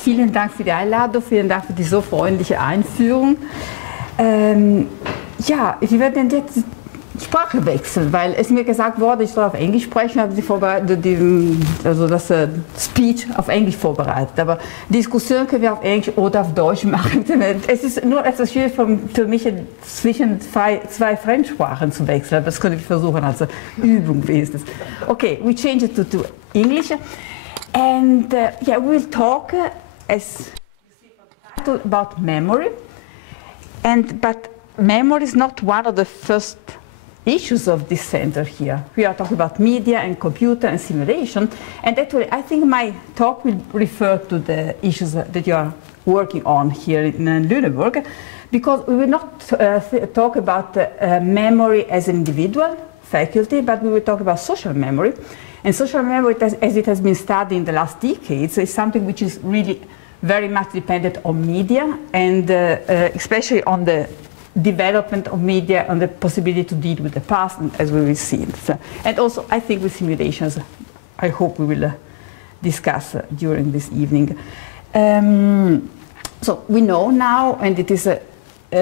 vielen Dank für die Einladung, vielen Dank für die so freundliche Einführung. Ja, wir werden jetzt die Sprache wechseln, weil es mir gesagt wurde, ich soll auf Englisch sprechen, habe also das Speech auf Englisch vorbereitet. Aber Diskussion können wir auf Englisch oder auf Deutsch machen. Es ist nur etwas schwierig für mich, zwischen zwei Fremdsprachen zu wechseln. Aber das können wir versuchen, also Übung wenigstens. Okay, we change it to English. And yeah, we will talk, as you see from the title, about memory. But memory is not one of the first issues of this center here. We are talking about media and computer and simulation. And actually, I think my talk will refer to the issues that you are working on here in Lüneburg, because we will not talk about memory as an individual faculty, but we will talk about social memory. And social memory, as it has been studied in the last decades, is something which is really very much dependent on media, and especially on the development of media and the possibility to deal with the past, as we will see. And also, I think with simulations, I hope we will discuss during this evening. So we know now, and it is a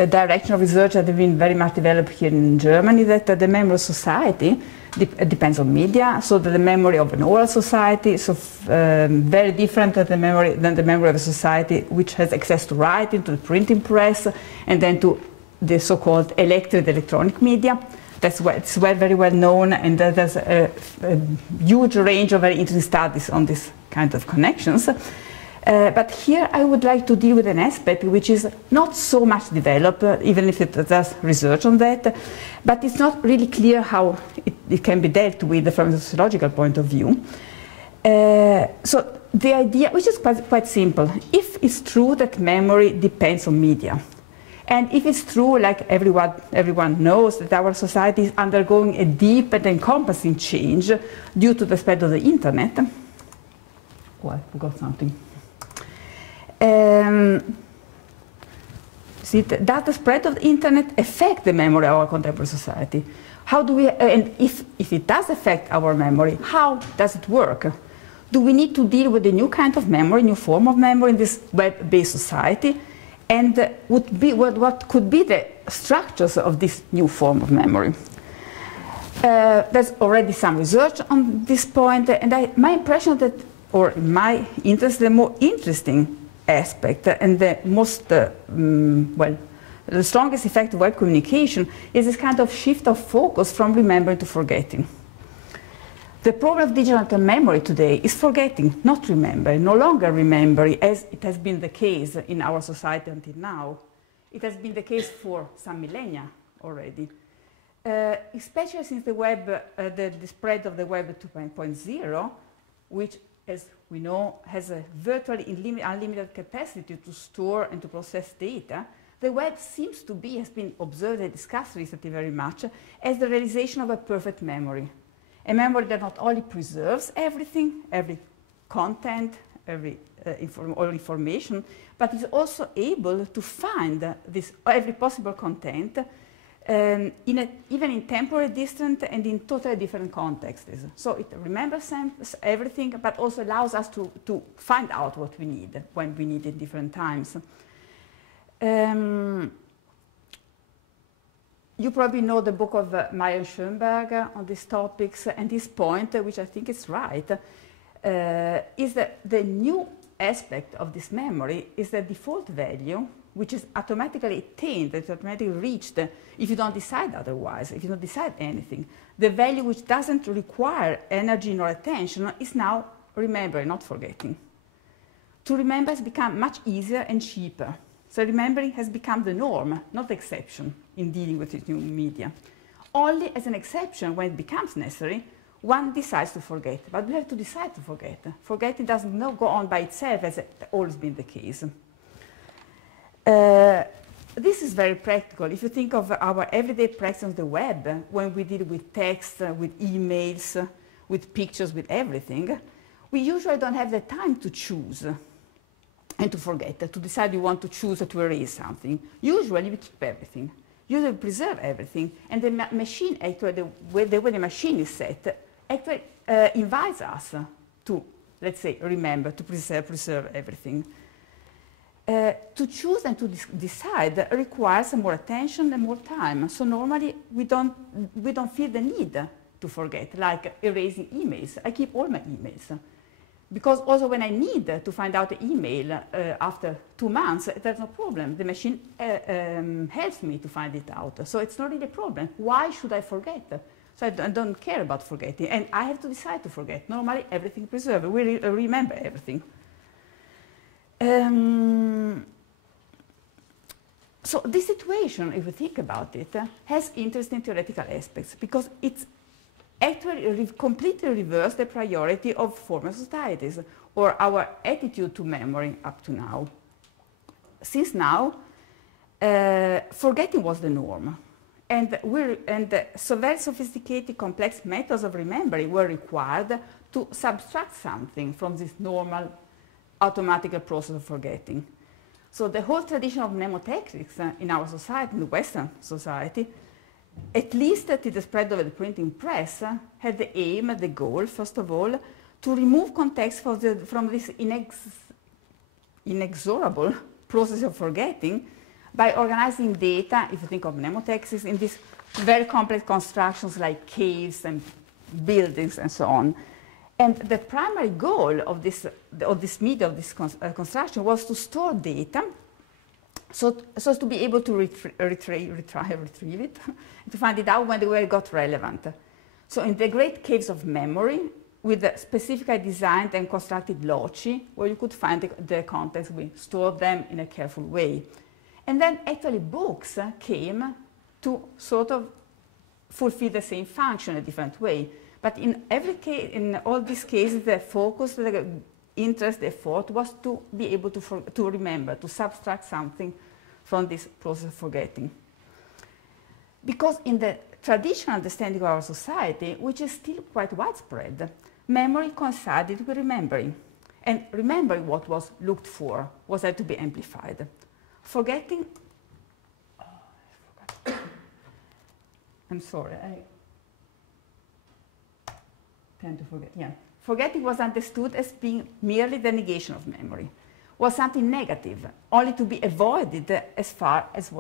direction of research that has been very much developed here in Germany, that the memory of society depends on media, so that the memory of an oral society is very different than the memory of a society which has access to writing, to the printing press, and then to the so-called electronic media. It's very well known, and there's a huge range of very interesting studies on this kind of connections. But here I would like to deal with an aspect which is not so much developed, even if it does research on that, but it's not really clear how it can be dealt with from a sociological point of view. So the idea, which is quite simple, if it's true that memory depends on media, and if it's true, like everyone knows, that our society is undergoing a deep and encompassing change due to the spread of the internet. Oh, I forgot something. Does the spread of the internet affect the memory of our contemporary society? How do we, and if it does affect our memory, how does it work? Do we need to deal with a new kind of memory, new form of memory in this web-based society? And what could be the structures of this new form of memory? There's already some research on this point, and my impression that, or my interest, the more interesting aspect and the most, the strongest effect of web communication is this kind of shift of focus from remembering to forgetting. The problem of digital memory today is forgetting, not remembering, no longer remembering, as it has been the case in our society until now. It has been the case for some millennia already, especially since the web, the spread of the web 2.0, which, as we know, has a virtually unlimited capacity to store and to process data. The web seems to be, has been observed and discussed recently very much, as the realization of a perfect memory. A memory that not only preserves everything, every content, all information, but is also able to find every possible content even in temporary distant and in totally different contexts. So it remembers everything, but also allows us to find out what we need when we need it at different times. You probably know the book of Meyer Schoenberg on these topics, and this point, which I think is right, is that the new aspect of this memory is the default value, which is automatically attained, that's automatically reached if you don't decide otherwise, if you don't decide anything. The value which doesn't require energy nor attention is now remembering, not forgetting. To remember has become much easier and cheaper. So remembering has become the norm, not the exception, in dealing with this new media. Only as an exception, when it becomes necessary, one decides to forget. But we have to decide to forget. Forgetting doesn't go on by itself, as has always been the case. This is very practical. If you think of our everyday practice on the web, when we deal with text, with emails, with pictures, with everything, we usually don't have the time to choose and to forget, to decide you want to choose or to erase something. Usually we keep everything. Usually we preserve everything. And the machine, actually, the way the machine is set, actually invites us to, let's say, remember, to preserve everything. to choose and to decide requires more attention and more time. So normally we don't feel the need to forget, like erasing emails. I keep all my emails. Because also when I need to find out the email after 2 months, there's no problem. The machine helps me to find it out. So it's not really a problem. Why should I forget? So I don't care about forgetting. And I have to decide to forget. Normally everything is preserved. We remember everything. So this situation, if we think about it, has interesting theoretical aspects because it's actually completely reversed the priority of former societies or our attitude to memory up to now. Since now, forgetting was the norm. And so very sophisticated, complex methods of remembering were required to subtract something from this normal automatic process of forgetting. So the whole tradition of mnemotechnics in our society, in the Western society, at least till the spread of the printing press, had the aim, the goal, first of all, to remove context from this inexorable process of forgetting by organizing data, if you think of mnemotechnics, in these very complex constructions like caves and buildings and so on. And the primary goal of this construction was to store data so as to be able to retrieve it, to find it out when they got relevant. So in the great caves of memory, with the specifically designed and constructed loci, where you could find the contents, we stored them in a careful way. And then actually books came to sort of fulfill the same function in a different way. But in every case, in all these cases, the focus, the interest, the effort was to be able to remember, to subtract something from this process of forgetting. Because in the traditional understanding of our society, which is still quite widespread, memory coincided with remembering. And remembering what was looked for was had to be amplified. Forgetting, oh, I forgot. I'm sorry, I tend to forget, yeah. Forgetting was understood as being merely the negation of memory, was something negative, only to be avoided as far as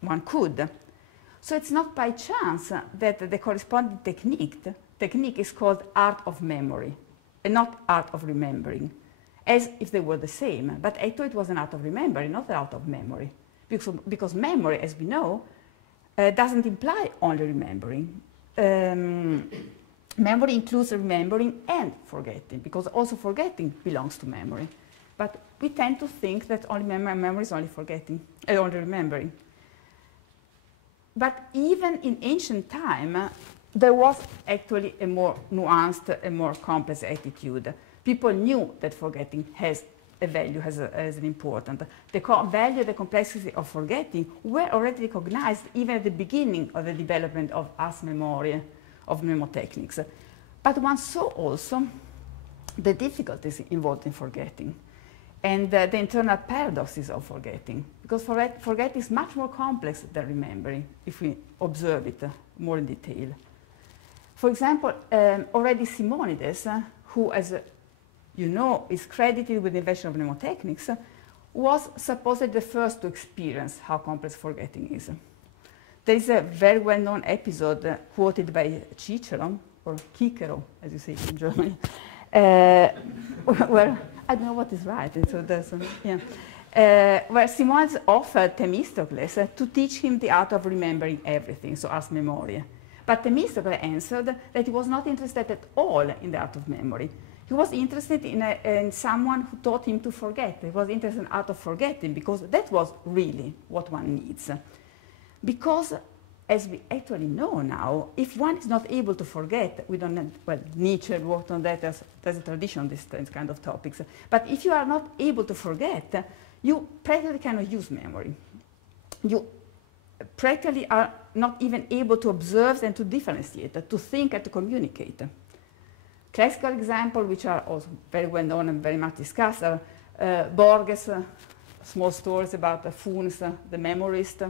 one could. So it's not by chance that the corresponding technique is called art of memory, and not art of remembering, as if they were the same. But actually it was an art of remembering, not an art of memory. Because memory, as we know, doesn't imply only remembering. Memory includes remembering and forgetting, because also forgetting belongs to memory. But we tend to think that only memory is only forgetting, only remembering. But even in ancient time, there was actually a more nuanced, a more complex attitude. People knew that forgetting has a value, has an important. The value, the complexity of forgetting were already recognized even at the beginning of the development of ars memoriae, of mnemotechnics. But one saw also the difficulties involved in forgetting and the internal paradoxes of forgetting, because forgetting is much more complex than remembering if we observe it more in detail. For example, already Simonides, who, as you know, is credited with the invention of mnemotechnics, was supposedly the first to experience how complex forgetting is. There is a very well-known episode quoted by Cicero, or Cicero, as you say in Germany, where I don't know what is right. So where Simonides offered Themistocles to teach him the art of remembering everything, so ars memoriae. But Themistocles answered that he was not interested at all in the art of memory. He was interested in someone who taught him to forget. He was interested in the art of forgetting, because that was really what one needs. Because, as we actually know now, if one is not able to forget, we don't, well, Nietzsche worked on that, there's a tradition on this kind of topics. But if you are not able to forget, you practically cannot use memory. You practically are not even able to observe and to differentiate, to think and to communicate. Classical examples, which are also very well known and very much discussed, are Borges' small stories about Funes, the memorist,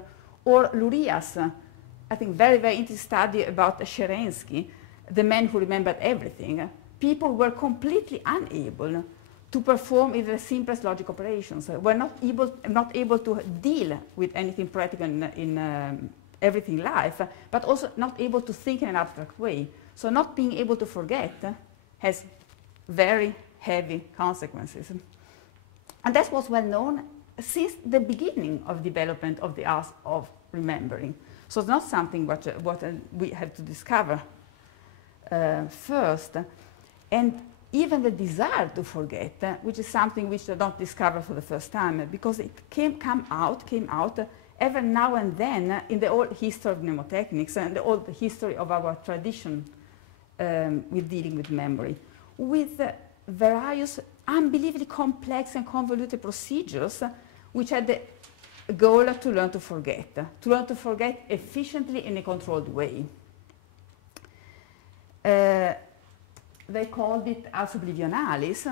or Luria's, I think, very, very interesting study about Kerensky, the man who remembered everything. People were completely unable to perform even the simplest logic operations. We're not able to deal with anything practical in everything life, but also not able to think in an abstract way. So not being able to forget has very heavy consequences. And that was well known since the beginning of development of the art of remembering. So it's not something what we have to discover first. And even the desire to forget, which is something which I don't discover for the first time, because it came out every now and then in the old history of mnemotechnics and the old history of our tradition with dealing with memory, with various unbelievably complex and convoluted procedures which had the goal to learn to forget efficiently in a controlled way. They called it ars oblivionalis,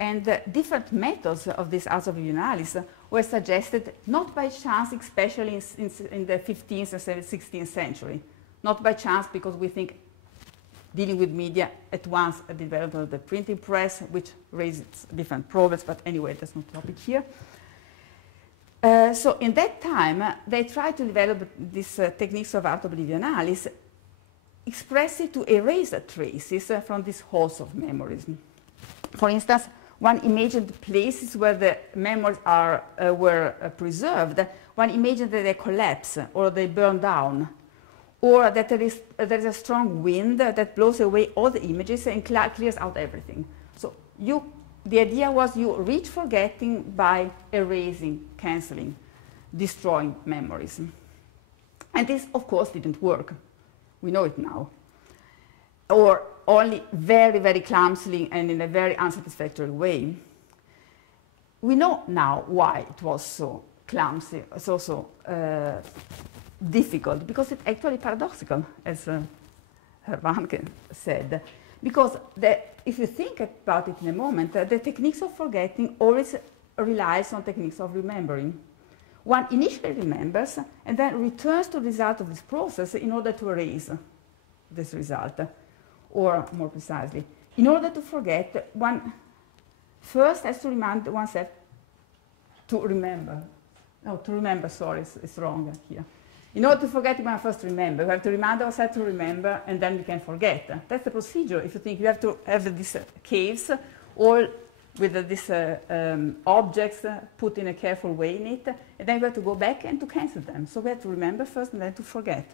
and different methods of this ars oblivionalis were suggested not by chance, especially in the 15th and 16th century. Not by chance, because we think dealing with media at once a development of the printing press, which raises different problems, but anyway, that's not the topic here. So in that time, they tried to develop these techniques of ars oblivionalis expressly to erase the traces from these halls of memories. For instance, one imagined places where the memories were preserved, one imagined that they collapse or they burn down, or that there is a strong wind that blows away all the images and clears out everything. So the idea was you reach forgetting by erasing, cancelling, destroying memories. And this, of course, didn't work. We know it now. Or only very, very clumsily and in a very unsatisfactory way. We know now why it was so clumsy, so difficult, because it's actually paradoxical, as Hermanke said. Because if you think about it in a moment, the techniques of forgetting always relies on techniques of remembering. One initially remembers and then returns to the result of this process in order to erase this result. Or more precisely, in order to forget, one first has to remind oneself to remember. No, to remember, sorry, it's wrong here. In order to forget, one first remember. We have to remind ourselves to remember, and then we can forget. That's the procedure. If you think you have to have these caves, all with these objects put in a careful way in it, and then we have to go back and to cancel them. So we have to remember first and then to forget.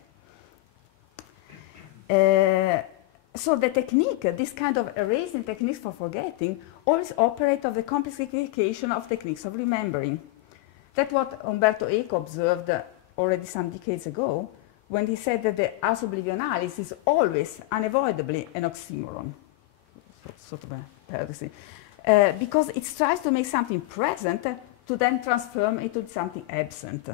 So the technique, this kind of erasing techniques for forgetting, always operate of the complexification of techniques of remembering. That's what Umberto Eco observed already some decades ago, when he said that the ars oblivionalis is always, unavoidably, an oxymoron. Sort of a paradox. Because it tries to make something present to then transform into something absent.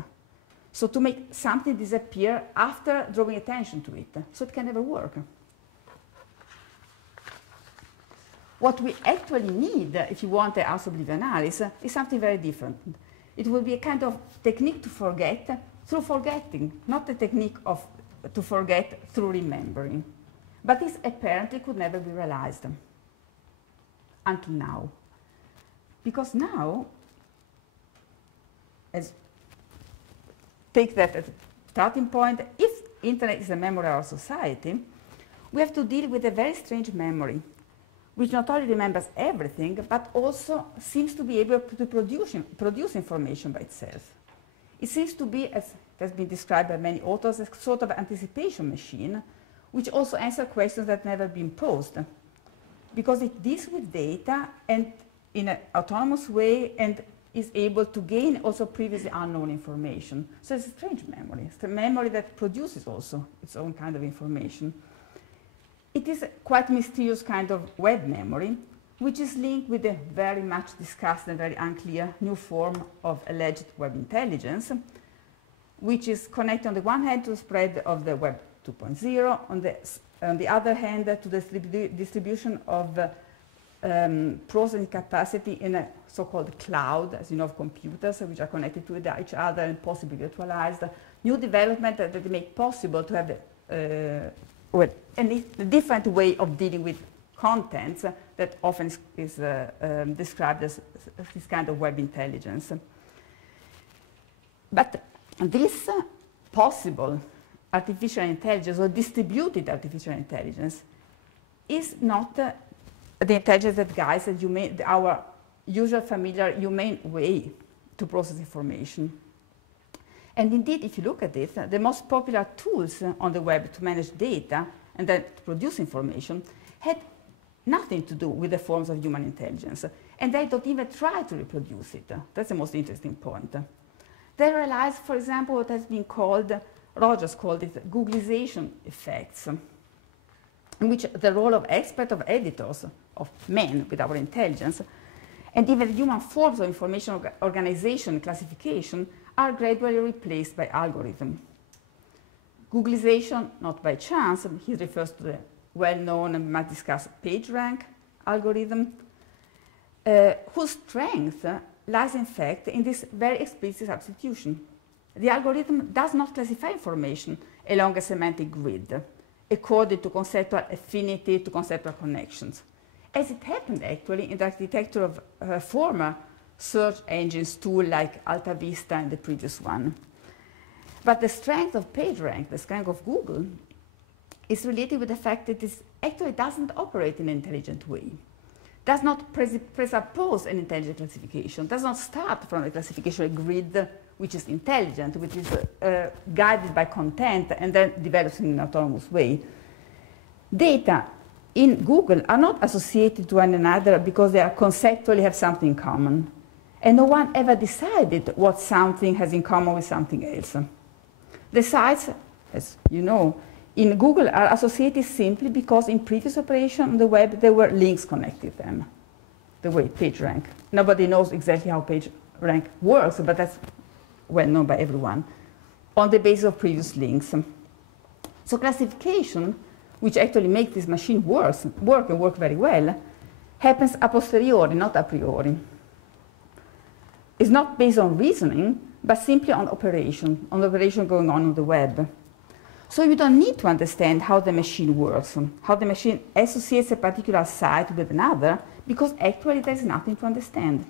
So to make something disappear after drawing attention to it. So it can never work. What we actually need, if you want the ars oblivionalis, is something very different. It will be a kind of technique to forget through forgetting, not a technique to forget through remembering. But this apparently could never be realized until now. Because now, take that as a starting point, if internet is a memory of our society, we have to deal with a very strange memory, which not only remembers everything, but also seems to be able to produce information by itself. It seems to be, as it has been described by many authors, a sort of anticipation machine, which also answers questions that have never been posed, because it deals with data and in an autonomous way and is able to gain also previously unknown information. So it's a strange memory. It's a memory that produces also its own kind of information. It is a quite mysterious kind of web memory, which is linked with a very much discussed and very unclear new form of alleged web intelligence, which is connected on the one hand to the spread of the Web 2.0, on the other hand to the distribution of processing capacity in a so-called cloud, as you know, of computers which are connected to each other and possibly virtualized. New development that make possible to have a different way of dealing with contents that often is described as this kind of web intelligence. But this possible artificial intelligence or distributed artificial intelligence is not the intelligence that guides our usual familiar humane way to process information. And indeed, if you look at it, the most popular tools on the web to manage data and then to produce information had nothing to do with the forms of human intelligence. And they don't even try to reproduce it. That's the most interesting point. They realize, for example, what has been called, Rogers called it, Googleization effects, in which the role of expert, of editors, of men with our intelligence, and even human forms of information organization and classification are gradually replaced by algorithm. Googleization, not by chance, he refers to the well-known and we might discuss PageRank algorithm, whose strength lies in fact in this very explicit substitution. The algorithm does not classify information along a semantic grid, according to conceptual affinity, to conceptual connections, as it happened actually in the architecture of former search engines tool like AltaVista and the previous one. But the strength of PageRank, the strength of Google, is related with the fact that it actually doesn't operate in an intelligent way, does not presuppose an intelligent classification, does not start from a classification grid which is intelligent, which is guided by content and then develops in an autonomous way. Data in Google are not associated to one another because they are conceptually have something in common. And no one ever decided what something has in common with something else. The sites, as you know, in Google are associated simply because in previous operation on the web there were links connected to them, the way PageRank. Nobody knows exactly how PageRank works, but that's well known by everyone, on the basis of previous links. So classification, which actually makes this machine work very well, happens a posteriori, not a priori. It's not based on reasoning, but simply on operation going on the web. So you don't need to understand how the machine works, how the machine associates a particular site with another, because actually there's nothing to understand.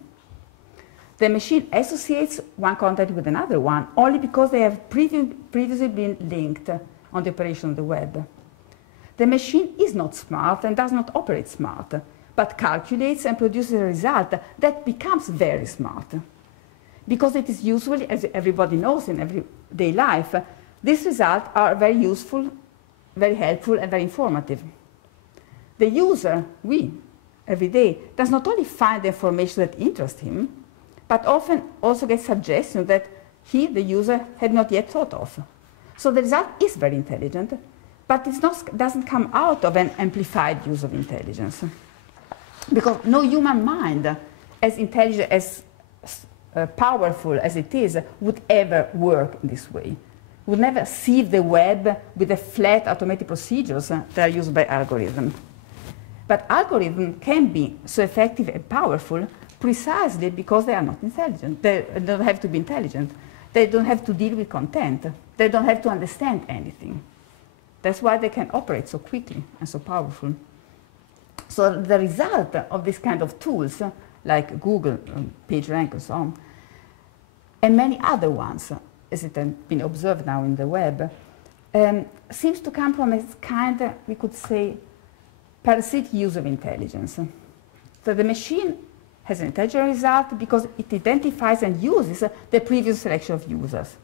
The machine associates one content with another one only because they have previously been linked on the operation of the web. The machine is not smart and does not operate smart, but calculates and produces a result that becomes very smart. Because it is usually, as everybody knows in everyday life, these results are very useful, very helpful, and very informative. The user, we, every day, does not only find the information that interests him, but often also gets suggestions that he, the user, had not yet thought of. So the result is very intelligent, but it doesn't come out of an amplified use of intelligence. Because no human mind, as intelligent, as powerful as it is, would ever work in this way. Would never sieve the web with the flat automated procedures that are used by algorithms. But algorithms can be so effective and powerful precisely because they are not intelligent. They don't have to be intelligent. They don't have to deal with content. They don't have to understand anything. That's why they can operate so quickly and so powerful. So the result of this kind of tools, like Google, PageRank, and so on, and many other ones, as it has been observed now in the web, seems to come from a kind, we could say, parasitic use of intelligence. So the machine has an intelligent result because it identifies and uses the previous selection of users.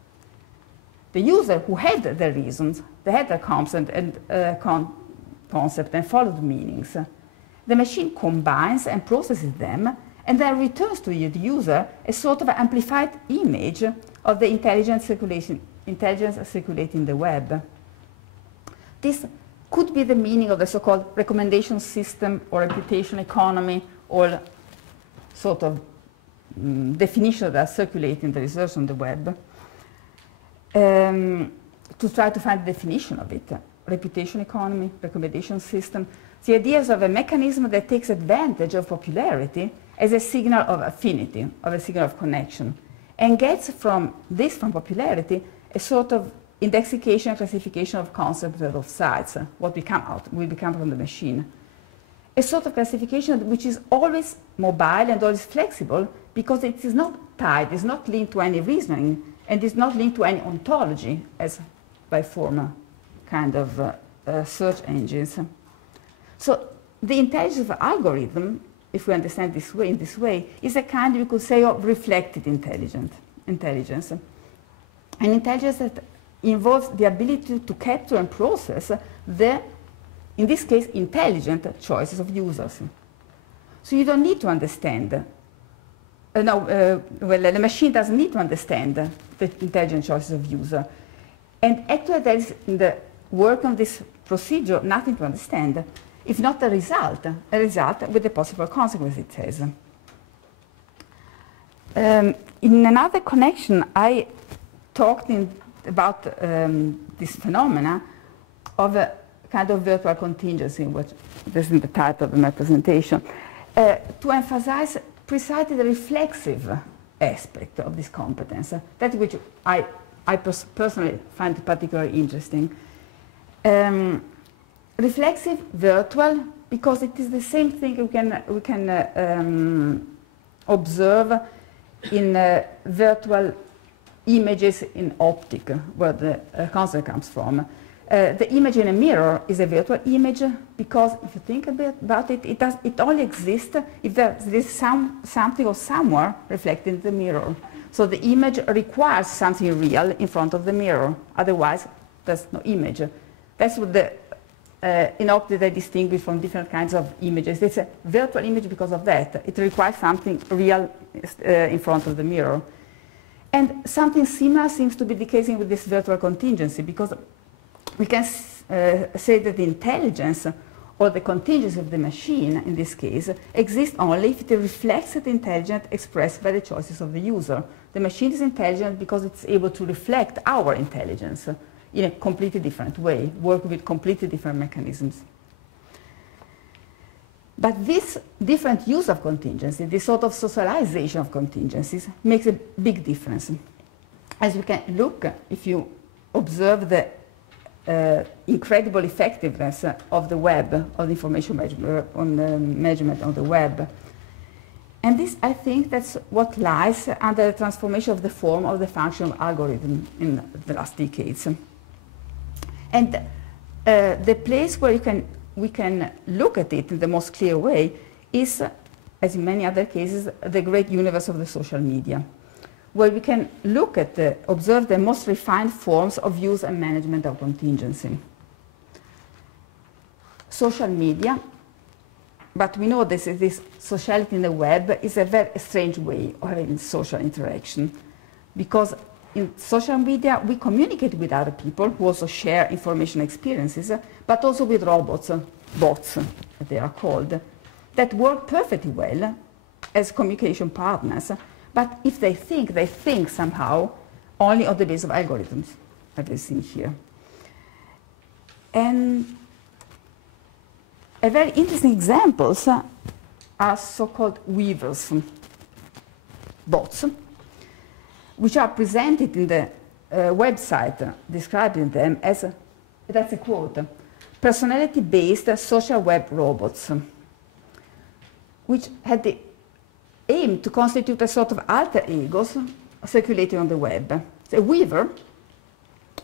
The user who had the reasons, they had the concept and followed meanings. The machine combines and processes them and then returns to the user a sort of amplified image of the intelligence circulating the web. This could be the meaning of the so-called recommendation system or reputation economy or sort of definition that circulate in the research on the web. To try to find the definition of it. Reputation economy, recommendation system. The ideas of a mechanism that takes advantage of popularity as a signal of affinity, of a signal of connection, and gets from popularity, a sort of indexication and classification of concepts of sites, what will become from the machine. a sort of classification which is always mobile and always flexible, because it is not tied, it's not linked to any reasoning, and it's not linked to any ontology, as by former kind of search engines. So the intelligence of an algorithm, if we understand this way, in this way, is a kind, we could say, of reflected intelligence. An intelligence that involves the ability to capture and process the, in this case, intelligent choices of users. So you don't need to understand. Well, the machine doesn't need to understand the intelligent choices of user. And actually, there is in the work on this procedure nothing to understand, if not a result with the possible consequences it has. In another connection, I talked about this phenomena of a kind of virtual contingency, which this is the title of my presentation, to emphasize precisely the reflexive aspect of this competence, that which I personally find particularly interesting. Reflexive, virtual, because it is the same thing we can observe in virtual images in optic, where the concept comes from. The image in a mirror is a virtual image because, if you think a bit about it, it only exists if there is something or somewhere reflected in the mirror. So the image requires something real in front of the mirror. Otherwise, there's no image. That's what in optic they distinguish from different kinds of images. It's a virtual image because of that. It requires something real in front of the mirror. And something similar seems to be the case with this virtual contingency, because we can say that the intelligence or the contingency of the machine, in this case, exists only if it reflects the intelligence expressed by the choices of the user. The machine is intelligent because it's able to reflect our intelligence in a completely different way, work with completely different mechanisms. But this different use of contingency, this sort of socialization of contingencies, makes a big difference. As we can look, if you observe the incredible effectiveness of the web, of the information management on the web. And this, I think, that's what lies under the transformation of the form of the function of algorithm in the last decades. And the place where we can look at it in the most clear way is, as in many other cases, the great universe of the social media, where we can look at, observe the most refined forms of use and management of contingency. Social media, but we know this sociality in the web is a very strange way of having social interaction, because in social media we communicate with other people who also share information experiences, but also with robots, bots, as they are called, that work perfectly well as communication partners. But if they think somehow only on the basis of algorithms, as we see here. And a very interesting examples are so-called weavers, bots, which are presented in the website describing them as, that's a quote, personality-based social web robots, which had the aim to constitute a sort of alter egos circulating on the web. The weaver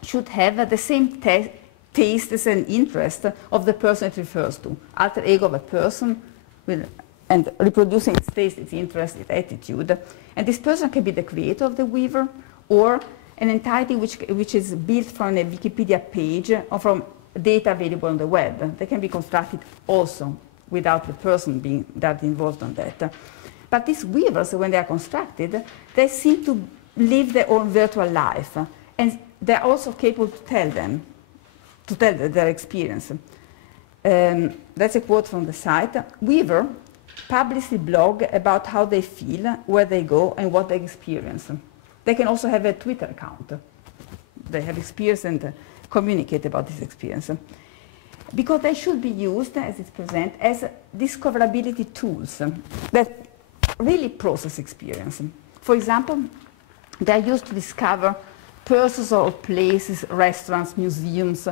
should have the same tastes and interests of the person it refers to. Alter ego of a person and reproducing its taste, its interest, its attitude. And this person can be the creator of the weaver or an entity which is built from a Wikipedia page or from data available on the web. They can be constructed also without the person being that involved on that. But these weavers, when they are constructed, they seem to live their own virtual life. And they're also capable to tell their experience. That's a quote from the site. Weaver publicly blog about how they feel, where they go, and what they experience. They can also have a Twitter account. They have experience and communicate about this experience. Because they should be used, as it's presented, as discoverability tools that really process experience. For example, they are used to discover persons or places, restaurants, museums,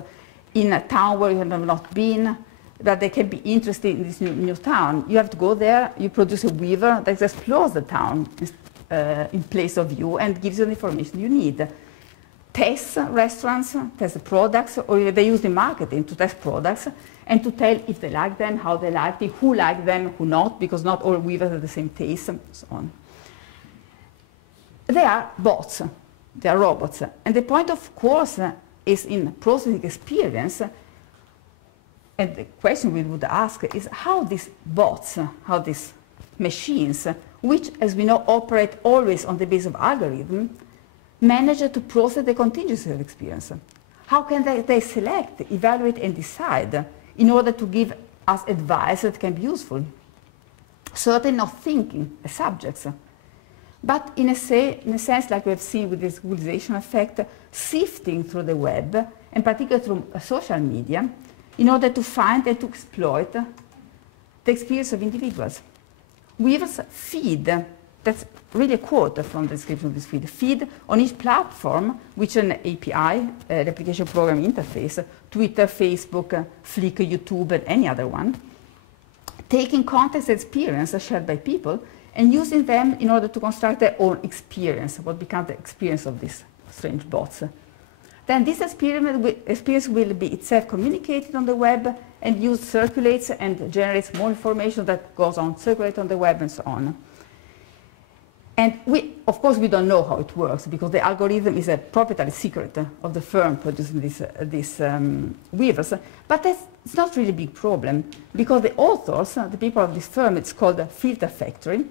in a town where you have not been, that they can be interested in this new town. You have to go there, you produce a weaver that explores the town in place of you and gives you the information you need. Test restaurants, test the products, or they use the marketing to test products and to tell if they like them, how they like it, who like them, who not, because not all weavers have the same taste, and so on. They are bots, they are robots. And the point, of course, is in processing experience. And the question we would ask is how these bots, how these machines, which, as we know, operate always on the basis of algorithm, manage to process the contingency of experience. How can they select, evaluate, and decide in order to give us advice that can be useful? Certainly not thinking as subjects, but in a sense, like we have seen with this Googleization effect, sifting through the web, and particularly through social media, in order to find and to exploit the experience of individuals. Weavers feed, that's really a quote from the description of this feed on each platform, which is an API, replication program interface, Twitter, Facebook, Flickr, YouTube, and any other one, taking context and experience shared by people and using them in order to construct their own experience, what becomes the experience of these strange bots. Then this experience will be itself communicated on the web and circulates and generates more information that goes on, circulate on the web and so on. And of course, we don't know how it works because the algorithm is a proprietary secret of the firm producing these weavers. But it's not really a big problem because the authors, the people of this firm, it's called a filter factory.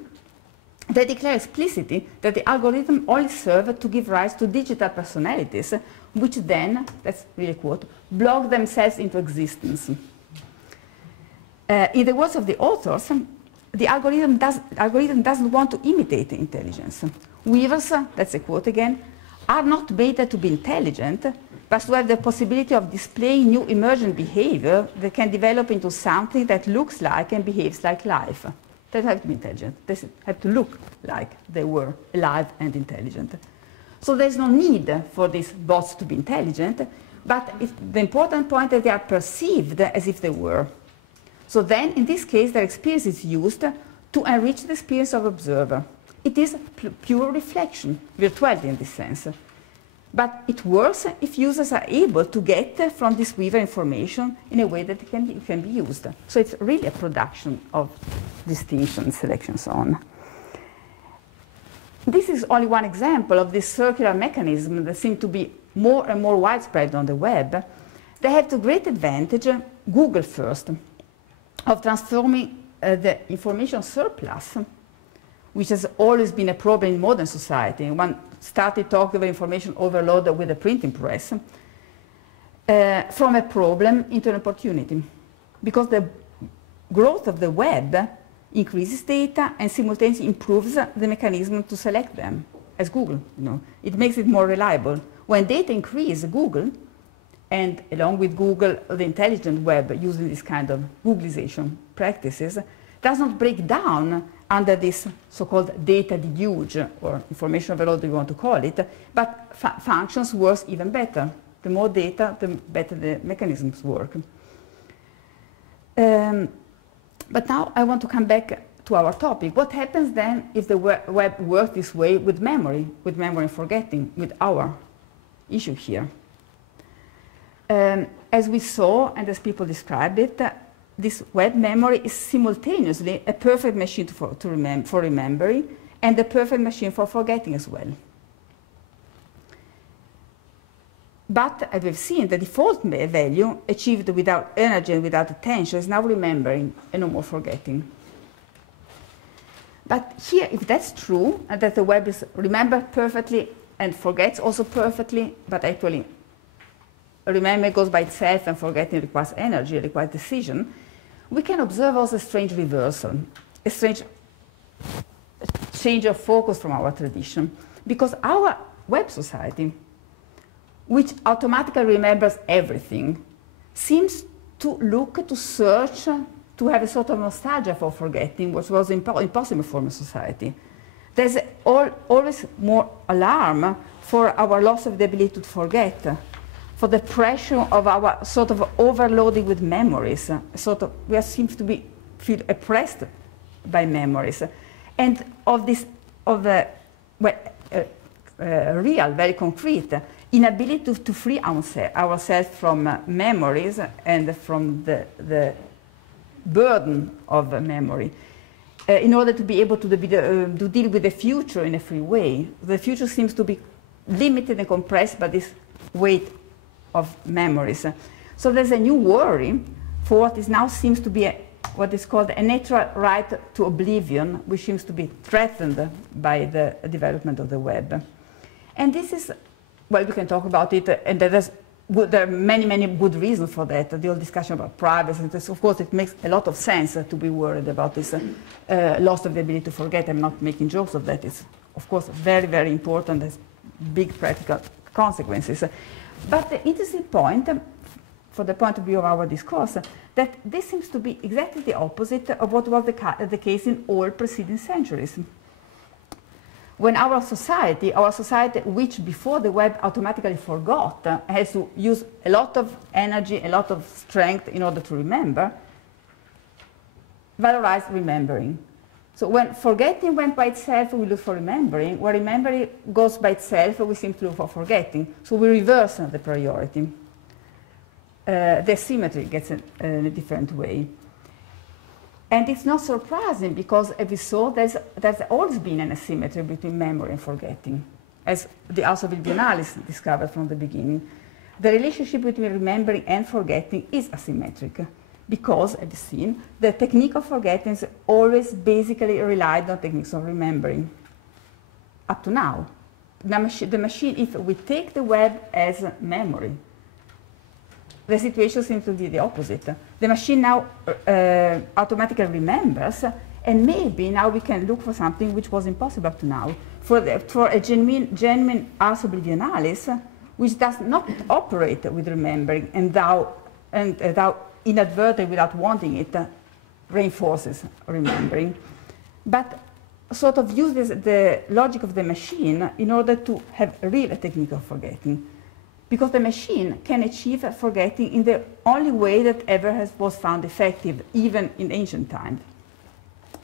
They declare explicitly that the algorithm only serves to give rise to digital personalities, which then, that's really a quote, block themselves into existence. In the words of the authors, the algorithm doesn't want to imitate intelligence. Weavers, that's a quote again, are not made to be intelligent, but to have the possibility of displaying new emergent behavior that can develop into something that looks like and behaves like life. They don't have to be intelligent. They have to look like they were alive and intelligent. So there's no need for these bots to be intelligent, but the important point is that they are perceived as if they were. So then, in this case, their experience is used to enrich the experience of observer. It is pure reflection, virtuality in this sense. But it works if users are able to get from this weaver information in a way that it can be used. So it's really a production of distinction, selection, and so on. This is only one example of this circular mechanism that seems to be more and more widespread on the web. They have the great advantage, Google first, of transforming the information surplus, which has always been a problem in modern society. One started talking about information overload with the printing press, from a problem into an opportunity. Because the growth of the web increases data and simultaneously improves the mechanism to select them, as Google. It makes it more reliable. When data increase, Google, and along with Google, the intelligent web using this kind of Googleization practices, does not break down under this so-called data deluge, or information overload, you want to call it, but functions work even better. The more data, the better the mechanisms work. But now I want to come back to our topic. What happens then if the web works this way with memory and forgetting, with our issue here? As we saw, and as people described it, this web memory is simultaneously a perfect machine for remembering and a perfect machine for forgetting as well. But as we've seen, the default value achieved without energy and without attention is now remembering and no more forgetting. But here, if that's true, and that the web is remembered perfectly and forgets also perfectly, but actually remembering goes by itself and forgetting requires energy, requires decision, we can observe also a strange reversal, a strange change of focus from our tradition. Because our web society, which automatically remembers everything, seems to look, to search, to have a sort of nostalgia for forgetting, which was impossible for a society. There's always more alarm for our loss of the ability to forget, for the pressure of our sort of overloading with memories. We seem to feel oppressed by memories, and of the real, very concrete inability to free ourselves from memories and from the burden of memory, in order to be able to deal with the future in a free way. The future seems to be limited and compressed by this weight of memories. So there's a new worry for what now seems to be what is called a natural right to oblivion, which seems to be threatened by the development of the web. And this is, well, we can talk about it, and there are many, many good reasons for that. The whole discussion about privacy, of course, it makes a lot of sense to be worried about this loss of the ability to forget. I'm not making jokes of that. It's, of course, very, very important. There's big practical consequences. But the interesting point, for the point of view of our discourse, that this seems to be exactly the opposite of what was the case in all preceding centuries. When our society, which before the web automatically forgot, has to use a lot of energy, a lot of strength in order to remember, valorized remembering. So when forgetting went by itself, we look for remembering. When remembering goes by itself, we seem to look for forgetting. So we reverse the priority. The symmetry gets in a different way. And it's not surprising because, as we saw, there's always been an asymmetry between memory and forgetting, as the also Bionalis discovered from the beginning. The relationship between remembering and forgetting is asymmetric because, as we've seen, the technique of forgetting is always basically relied on techniques of remembering. Up to now, the machine, if we take the web as memory, the situation seems to be the opposite. The machine now automatically remembers, and maybe now we can look for something which was impossible up to now. For a genuine ars oblivionalis, which does not operate with remembering, and thou inadvertently, without wanting it, reinforces remembering, but sort of uses the logic of the machine in order to have a real technique of forgetting. Because the machine can achieve forgetting in the only way that ever was found effective, even in ancient times.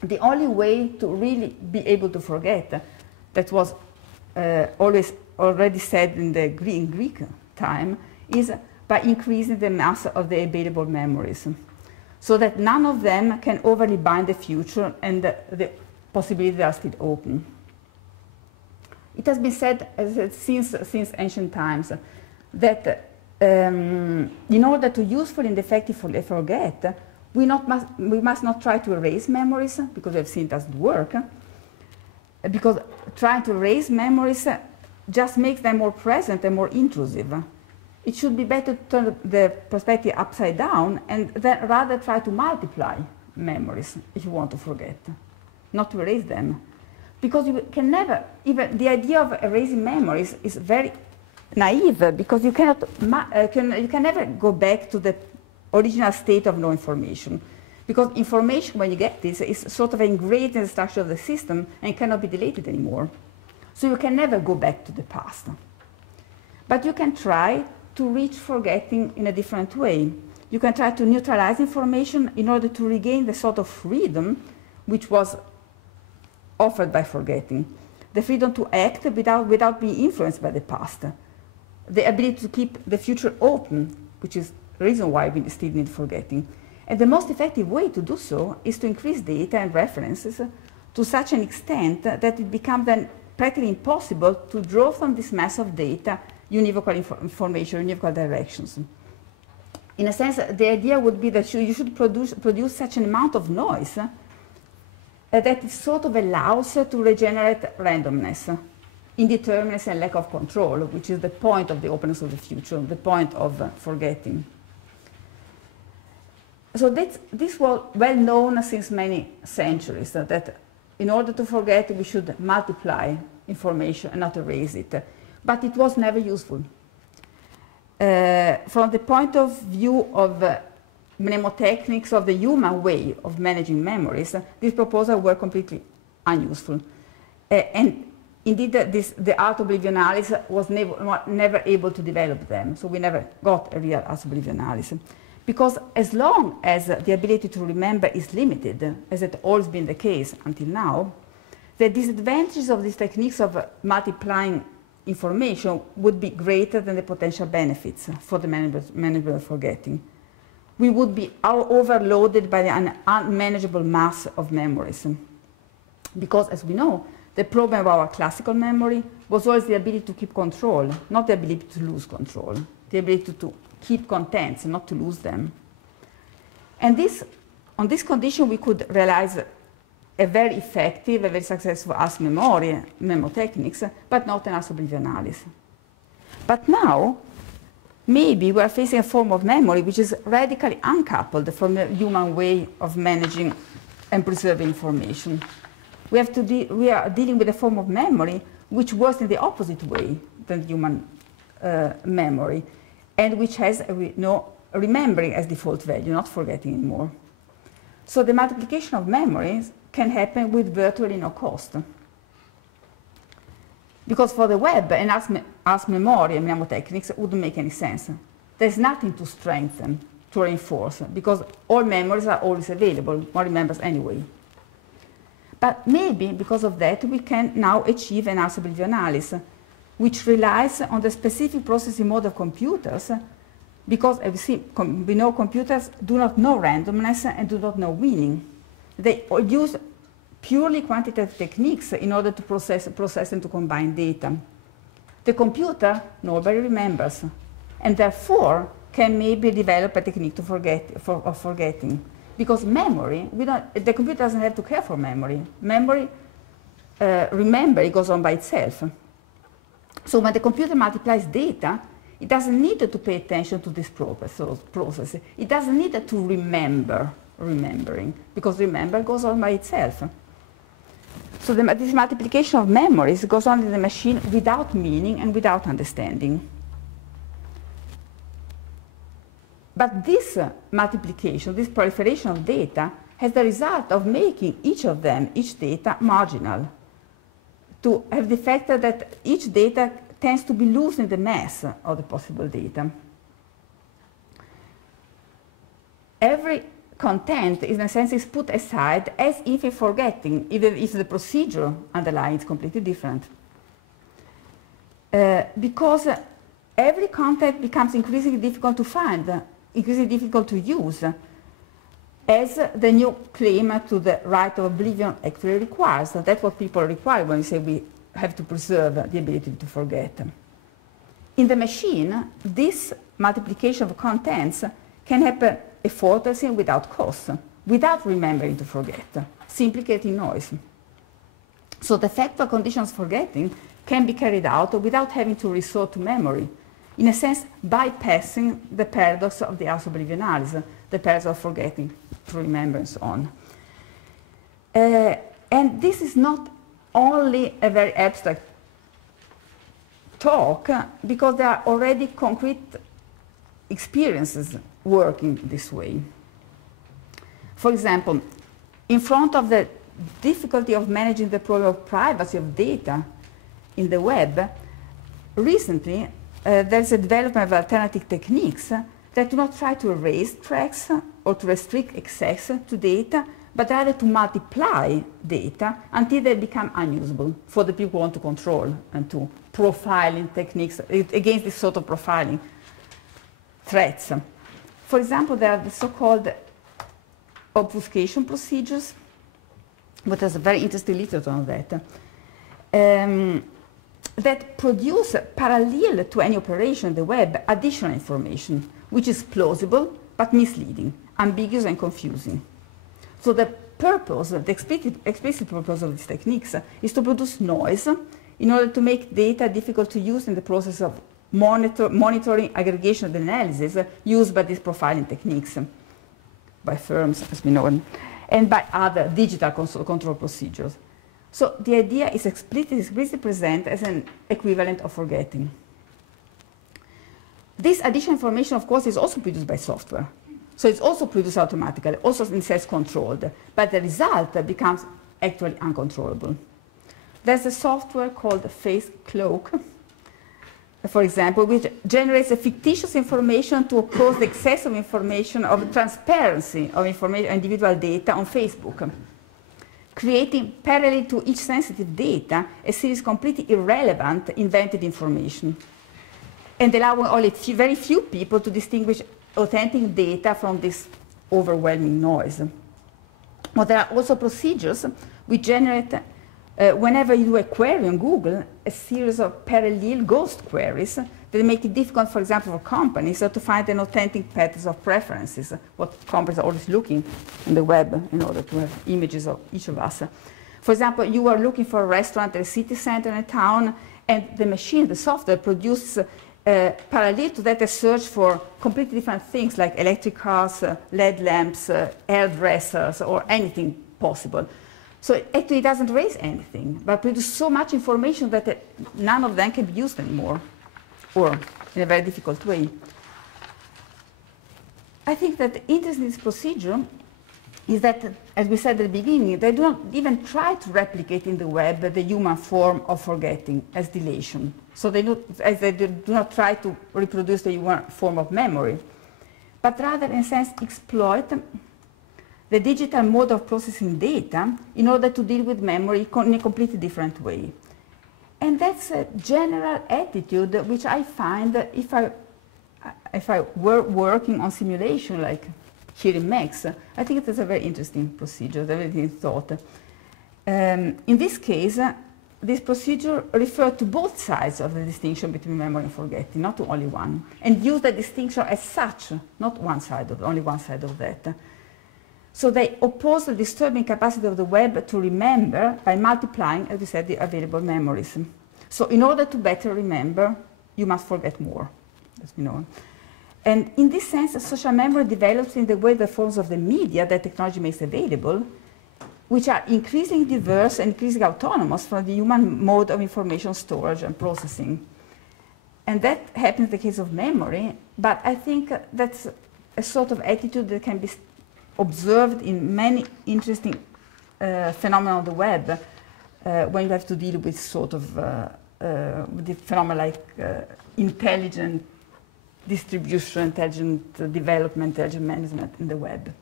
The only way to really be able to forget, that was always already said in the Greek time, is by increasing the mass of the available memories, so that none of them can overly bind the future and the possibilities are still open. It has been said since ancient times that in order to usefully and effectively forget, we must not try to erase memories, because we've seen it doesn't work, because trying to erase memories just makes them more present and more intrusive. It should be better to turn the perspective upside down and then rather try to multiply memories if you want to forget, not to erase them. Because you can never, even the idea of erasing memories is very naive, because you can never go back to the original state of no information. Because information, when you get this, is sort of ingrained in the structure of the system and cannot be deleted anymore. So you can never go back to the past. But you can try to reach forgetting in a different way. You can try to neutralize information in order to regain the sort of freedom which was offered by forgetting. The freedom to act without being influenced by the past. The ability to keep the future open, which is the reason why we still need forgetting. And the most effective way to do so is to increase data and references to such an extent that it becomes then practically impossible to draw from this mass of data univocal information, univocal directions. In a sense, the idea would be that you should produce such an amount of noise that it sort of allows to regenerate randomness, indeterminacy and lack of control, which is the point of the openness of the future, the point of forgetting. So this was well known since many centuries, that in order to forget, we should multiply information and not erase it. But it was never useful. From the point of view of mnemotechnics, of the human way of managing memories, these proposals were completely unuseful. And indeed, the art oblivionalis was never able to develop them, so we never got a real ars oblivionalis. Because as long as the ability to remember is limited, as it always been the case until now, the disadvantages of these techniques of multiplying information would be greater than the potential benefits for the management of forgetting. We would be overloaded by an unmanageable mass of memories. Because, as we know, the problem of our classical memory was always the ability to keep control, not the ability to lose control, the ability to keep contents, not to lose them. And on this condition, we could realize a very effective, a very successful ars memoriae, techniques, but not an ars oblivionalis. But now, maybe we are facing a form of memory which is radically uncoupled from the human way of managing and preserving information. We are dealing with a form of memory which works in the opposite way than human memory, and which has remembering as default value, not forgetting anymore. So the multiplication of memories can happen with virtually no cost. Because for the web, an ars memoriae mnemotechnics wouldn't make any sense. There's nothing to strengthen, to reinforce, because all memories are always available. One remembers anyway. But maybe because of that, we can now achieve an ars oblivionalis, which relies on the specific processing mode of computers, because as we know computers do not know randomness and do not know meaning. They use purely quantitative techniques in order to process and to combine data. The computer nobody remembers, and therefore can maybe develop a technique of forgetting. Because memory, the computer doesn't have to care for memory. Remembering goes on by itself. So when the computer multiplies data, it doesn't need to pay attention to this process. It doesn't need to remember remembering, because remember goes on by itself. So this multiplication of memories goes on in the machine without meaning and without understanding. But this multiplication, this proliferation of data, has the result of making each data, marginal, to have the effect that each data tends to be loose in the mass of the possible data. Every content, in a sense, is put aside as if it's forgetting, even if the procedure underlying is completely different. Because every content becomes increasingly difficult to find, increasingly difficult to use, as the new claim to the right of oblivion actually requires. So that's what people require when we say we have to preserve the ability to forget. In the machine, this multiplication of contents can happen effortlessly and without cost, without remembering to forget, simply getting noise. So the factual conditions for forgetting can be carried out without having to resort to memory, in a sense bypassing the paradox of the ars oblivionalis, the paradox of forgetting to remember and so on. And this is not only a very abstract talk, because there are already concrete experiences working this way. For example, in front of the difficulty of managing the problem of privacy of data in the web, recently there's a development of alternative techniques that do not try to erase tracks or to restrict access to data, but rather to multiply data until they become unusable for the people who want to control and to profiling techniques against this sort of profiling threats. For example, there are the so-called obfuscation procedures, but there's a very interesting literature on that, that produce parallel to any operation in the web additional information, which is plausible but misleading, ambiguous and confusing. So the purpose, the explicit purpose of these techniques is to produce noise in order to make data difficult to use in the process of monitoring, aggregation, and analysis used by these profiling techniques, by firms, as we know, and by other digital control procedures. So the idea is explicitly present as an equivalent of forgetting. This additional information, of course, is also produced by software. So it's also produced automatically, also in sense controlled, but the result becomes actually uncontrollable. There's a software called Face Cloak, for example, which generates a fictitious information to oppose the excess of information of transparency of information, individual data on Facebook, creating parallel to each sensitive data a series of completely irrelevant invented information, and allowing only very few people to distinguish authentic data from this overwhelming noise. But there are also procedures which generate, whenever you do a query on Google, a series of parallel ghost queries that make it difficult, for example, for companies to find an authentic patterns of preferences, what companies are always looking on the web in order to have images of each of us. For example, you are looking for a restaurant at a city center in a town, and the machine, the software, produces parallel to that a search for completely different things like electric cars, LED lamps, hairdressers, or anything possible. So actually it doesn't raise anything, but produces so much information that none of them can be used anymore, or in a very difficult way. I think that the interest in this procedure is that, as we said at the beginning, they do not even try to replicate in the web the human form of forgetting as deletion. So they do not try to reproduce the human form of memory, but rather, in a sense, exploit the digital mode of processing data in order to deal with memory in a completely different way. And that's a general attitude which I find if I were working on simulation, like here in MECS, I think it is a very interesting procedure, a very interesting thought. In this case, this procedure referred to both sides of the distinction between memory and forgetting, not to only one, and used the distinction as such, not one side of only one side of that. So they oppose the disturbing capacity of the web to remember by multiplying, as we said, the available memories. So in order to better remember, you must forget more, as we know. And in this sense, social memory develops in the way the forms of the media that technology makes available, which are increasingly diverse and increasingly autonomous from the human mode of information storage and processing. And that happens in the case of memory, but I think that's a sort of attitude that can be observed in many interesting phenomena on the web when you have to deal with sort of with phenomena like intelligent distribution, intelligent development, intelligent management in the web.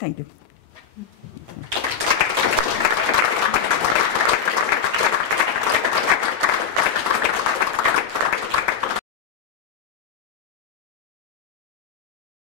Thank you.